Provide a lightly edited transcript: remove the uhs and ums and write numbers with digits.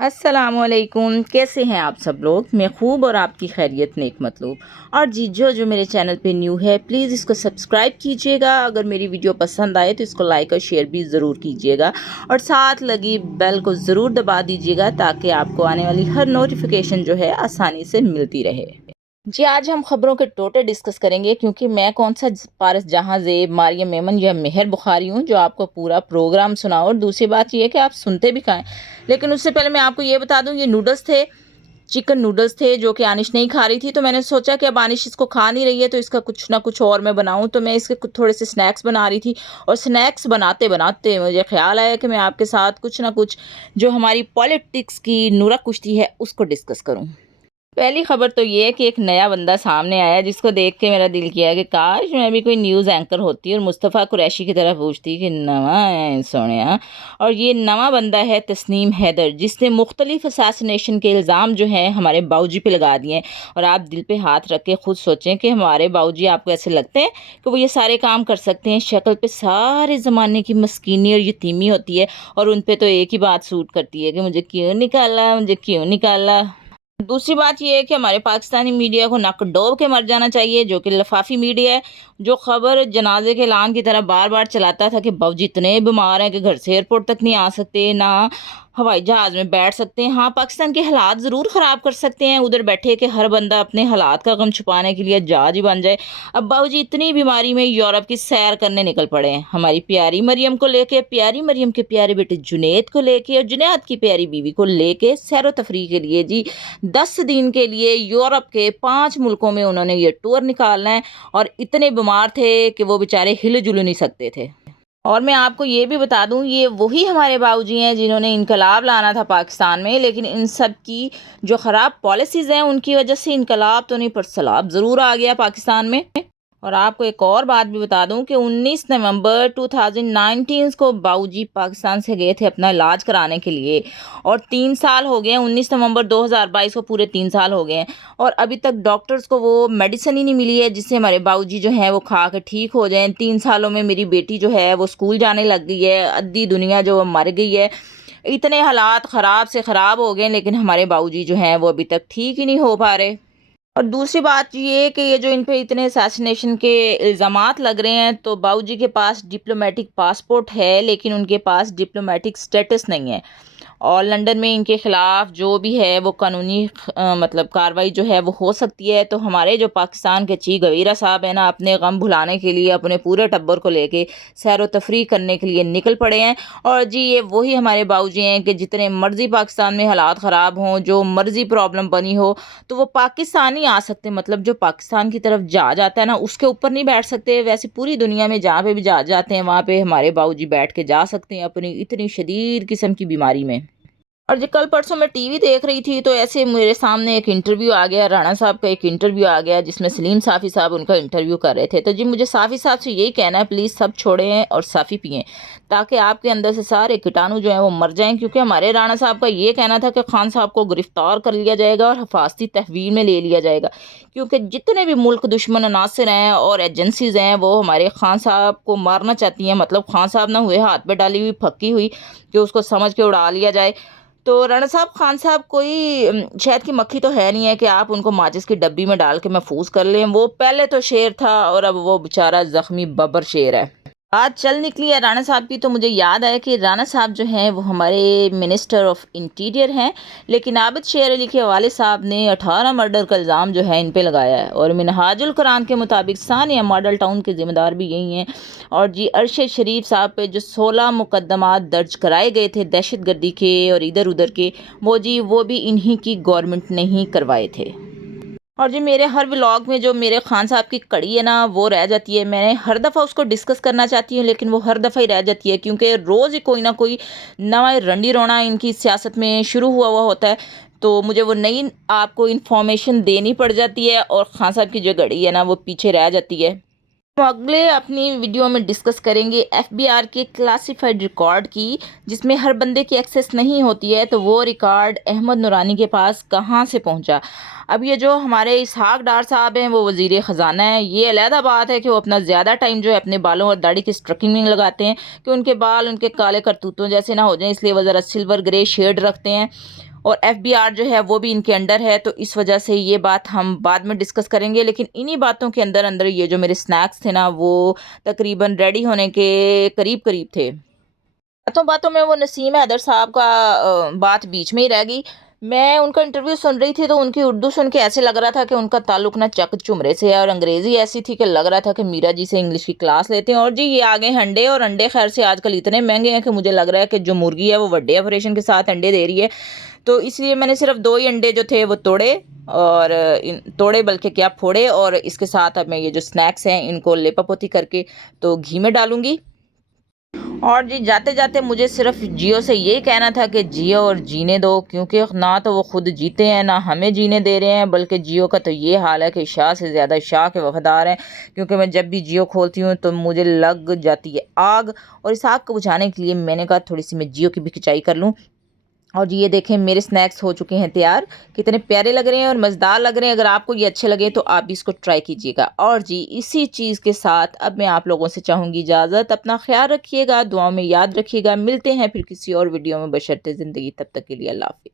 अस्सलाम वालेकुम। कैसे हैं आप सब लोग? मैं खूब और आपकी खैरियत नेक मतलूब। और जी जो मेरे चैनल पे न्यू है प्लीज़ इसको सब्सक्राइब कीजिएगा। अगर मेरी वीडियो पसंद आए तो इसको लाइक और शेयर भी ज़रूर कीजिएगा और साथ लगी बेल को ज़रूर दबा दीजिएगा ताकि आपको आने वाली हर नोटिफिकेशन जो है आसानी से मिलती रहे। जी आज हम खबरों के टोटे डिस्कस करेंगे क्योंकि मैं कौन सा पारस जहां ज़ेब, मारियम मेमन या मेहर बुखारी हूं जो आपको पूरा प्रोग्राम सुनाओ। और दूसरी बात यह है कि आप सुनते भी कहाँ हैं। लेकिन उससे पहले मैं आपको ये बता दूं, ये नूडल्स थे, चिकन नूडल्स थे जो कि आनिश नहीं खा रही थी। तो मैंने सोचा कि अब आनिश इसको खा नहीं रही है तो इसका कुछ ना कुछ और मैं बनाऊं। तो मैं इसके कुछ थोड़े से स्नैक्स बना रही थी और स्नैक्स बनाते बनाते मुझे ख्याल आया कि मैं आपके साथ कुछ ना कुछ जो हमारी पॉलिटिक्स की नूरा कुश्ती है उसको डिस्कस करूँ। पहली खबर तो ये है कि एक नया बंदा सामने आया जिसको देख के मेरा दिल किया कि काश मैं भी कोई न्यूज़ एंकर होती और मुस्तफ़ा कुरैशी की तरह पूछती कि नवा है सोनिया। और ये नवा बंदा है तस्नीम हैदर, जिसने मुख्तलिफ असैसिनेशन के इल्ज़ाम जो हैं हमारे बाऊजी पे लगा दिए हैं। और आप दिल पे हाथ रख के खुद सोचें कि हमारे बाऊजी आपको ऐसे लगते हैं कि वो ये सारे काम कर सकते हैं? शक्ल पे सारे ज़माने की मस्कीनी और यतीमी होती है और उन पे तो एक ही बात सूट करती है कि मुझे क्यों निकाला, मुझे क्यों निकाला। दूसरी बात ये है कि हमारे पाकिस्तानी मीडिया को नक डोब के मर जाना चाहिए, जो कि लफाफी मीडिया है, जो खबर जनाजे के ऐलान की तरह बार बार चलाता था कि बाबूजी इतने बीमार हैं कि घर से एयरपोर्ट तक नहीं आ सकते, ना हवाई जहाज़ में बैठ सकते हैं। हाँ, पाकिस्तान के हालात ज़रूर ख़राब कर सकते हैं उधर बैठे कि हर बंदा अपने हालात का गम छुपाने के लिए जहाज ही बन जाए। अब बाबूजी इतनी बीमारी में यूरोप की सैर करने निकल पड़े हैं, हमारी प्यारी मरियम को लेके, प्यारी मरियम के प्यारे बेटे जुनैद को लेके और जुनैद की प्यारी बीवी को लेके सैर व तफरीह के लिए जी 10 दिन के लिए यूरोप के 5 मुल्कों में उन्होंने ये टूर निकालना है। और इतने बीमार थे कि वो बेचारे हिल जुल नहीं सकते थे। और मैं आपको ये भी बता दूं, ये वही हमारे बाबूजी हैं जिन्होंने इनकलाब लाना था पाकिस्तान में, लेकिन इन सब की जो ख़राब पॉलिसीज़ हैं उनकी वजह से इनकलाब तो नहीं पर सैलाब ज़रूर आ गया पाकिस्तान में। और आपको एक और बात भी बता दूं कि 19 नवंबर 2019 को बाऊजी पाकिस्तान से गए थे अपना इलाज कराने के लिए और 3 साल हो गए हैं। 19 नवंबर 2022 को पूरे 3 साल हो गए हैं और अभी तक डॉक्टर्स को वो मेडिसिन ही नहीं मिली है जिससे हमारे बाऊजी जो हैं वो खा कर ठीक हो जाएं। 3 सालों में मेरी बेटी जो है वो स्कूल जाने लग गई है, आधी दुनिया जो मर गई है। इतने हालात ख़राब से ख़राब हो गए लेकिन हमारे बाऊजी जो हैं वो अभी तक ठीक ही नहीं हो पा रहे। और दूसरी बात ये कि ये जो इन पे इतने असैसिनेशन के इल्ज़ामात लग रहे हैं, तो बाऊजी के पास डिप्लोमेटिक पासपोर्ट है लेकिन उनके पास डिप्लोमेटिक स्टेटस नहीं है। और लंदन में इनके ख़िलाफ़ जो भी है वो कानूनी मतलब कार्रवाई जो है वो हो सकती है। तो हमारे जो पाकिस्तान के चीफ गवीरा साहब हैं ना, अपने गम भुलाने के लिए अपने पूरे टब्बर को लेके सैर व तफरीह करने के लिए निकल पड़े हैं। और जी ये वही हमारे बाबूजी हैं कि जितने मर्ज़ी पाकिस्तान में हालात ख़राब हों, जो मर्ज़ी प्रॉब्लम बनी हो, तो वो पाकिस्तान ही आ सकते। मतलब जो पाकिस्तान की तरफ जहाज आता है ना उसके ऊपर नहीं बैठ सकते। वैसे पूरी दुनिया में जहाँ पे भी जहाज जाते हैं वहाँ पे हमारे बाबूजी बैठ के जा सकते हैं अपनी इतनी शदीद किस्म की बीमारी में। और जी कल परसों मैं टीवी देख रही थी तो ऐसे मेरे सामने एक इंटरव्यू आ गया, राणा साहब का एक इंटरव्यू आ गया जिसमें सलीम साफ़ी साहब उनका इंटरव्यू कर रहे थे। तो जी मुझे साफ़ी साहब से यही कहना है, प्लीज़ सब छोड़ें और साफ़ी पिएं ताकि आपके अंदर से सारे कीटाणु जो हैं वो मर जाएं। क्योंकि हमारे राणा साहब का ये कहना था कि खान साहब को गिरफ़्तार कर लिया जाएगा और हिफाजती तहवील में ले लिया जाएगा, क्योंकि जितने भी मुल्क दुश्मन अनासर हैं और एजेंसीज़ हैं वो हमारे खान साहब को मारना चाहती हैं। मतलब खान साहब ना हुए हाथ पे डाली हुई फक्की हुई कि उसको समझ के उड़ा लिया जाए। तो राणा साहब खान साहब कोई शहद की मक्खी तो है नहीं है कि आप उनको माचिस की डब्बी में डाल के महफूज कर लें। वो पहले तो शेर था और अब वो बेचारा ज़ख्मी बबर शेर है। बात चल निकली है राणा साहब की तो मुझे याद आया कि राणा साहब जो हैं वो हमारे मिनिस्टर ऑफ इंटीरियर हैं, लेकिन आबिद शेर अली के वाले साहब ने 18 मर्डर का इल्ज़ाम जो है इन पे लगाया है। और मिनहाजुल कुरान के मुताबिक सानिया मॉडल टाउन के ज़िम्मेदार भी यही हैं। और जी अरशद शरीफ साहब पे जो 16 मुकदमात दर्ज कराए गए थे दहशत गर्दी के और इधर उधर के, वो भी इन्हीं की गवर्नमेंट ने ही करवाए थे। और जी मेरे हर व्लॉग में जो मेरे खान साहब की कड़ी है ना वो रह जाती है। मैं हर दफ़ा उसको डिस्कस करना चाहती हूँ लेकिन वो हर दफ़ा ही रह जाती है, क्योंकि रोज़ ही कोई ना कोई नवा रंडी रोना इनकी सियासत में शुरू हुआ होता है। तो मुझे वो नई आपको इन्फॉर्मेशन देनी पड़ जाती है और खान साहब की जो घड़ी है ना वो पीछे रह जाती है। तो अगले अपनी वीडियो में डिस्कस करेंगे एफबीआर के क्लासिफाइड रिकॉर्ड की, जिसमें हर बंदे की एक्सेस नहीं होती है, तो वो रिकॉर्ड अहमद नूरानी के पास कहाँ से पहुंचा। अब ये जो हमारे इसहाक डार साहब हैं वो वज़ीर ख़ज़ाना है, ये अलहदा बात है कि वो अपना ज़्यादा टाइम जो है अपने बालों और दाढ़ी की स्ट्रकिंग में लगाते हैं कि उनके बाल उनके काले करतूतों जैसे ना हो जाएं, इसलिए वो ज़रा सिल्वर ग्रे शेड रखते हैं और एफबीआर जो है वो भी इनके अंडर है, तो इस वजह से ये बात हम बाद में डिस्कस करेंगे। लेकिन इन्हीं बातों के अंदर अंदर ये जो मेरे स्नैक्स थे ना वो तकरीबन रेडी होने के करीब करीब थे। बातों बातों में वो नसीम हैदर साहब का बात बीच में ही रह गई। मैं उनका इंटरव्यू सुन रही थी तो उनकी उर्दू सुन के ऐसे लग रहा था कि उनका ताल्लुक ना चक चुमरे से है, और अंग्रेज़ी ऐसी थी कि लग रहा था कि मीरा जी से इंग्लिश की क्लास लेते हैं। और जी ये आ गए अंडे, और अंडे खैर से आजकल इतने महंगे हैं कि मुझे लग रहा है कि जो मुर्गी है वो बड़े ऑपरेशन के साथ अंडे दे रही है। तो इसलिए मैंने सिर्फ 2 ही अंडे जो थे वो तोड़े, और तोड़े बल्कि क्या फोड़े, और इसके साथ अब मैं ये जो स्नैक्स हैं इनको लेपापोती करके तो घी में डालूंगी। और जी जाते जाते मुझे सिर्फ जियो से यही कहना था कि जियो और जीने दो, क्योंकि ना तो वो खुद जीते हैं ना हमें जीने दे रहे हैं, बल्कि जियो का तो ये हाल है कि शाह से ज़्यादा शाह के वफादार हैं। क्योंकि मैं जब भी जियो खोलती हूँ तो मुझे लग जाती है आग, और इस आग को बुझाने के लिए मैंने कहा थोड़ी सी मैं जियो की भी खिंचाई कर लूँ। और जी ये देखें मेरे स्नैक्स हो चुके हैं तैयार, कितने प्यारे लग रहे हैं और मज़ेदार लग रहे हैं। अगर आपको ये अच्छे लगे तो आप भी इसको ट्राई कीजिएगा। और जी इसी चीज़ के साथ अब मैं आप लोगों से चाहूँगी इजाज़त। अपना ख्याल रखिएगा, दुआओं में याद रखिएगा। मिलते हैं फिर किसी और वीडियो में, बशर्ते ज़िंदगी। तब तक के लिए अल्लाह हाफ़िज़।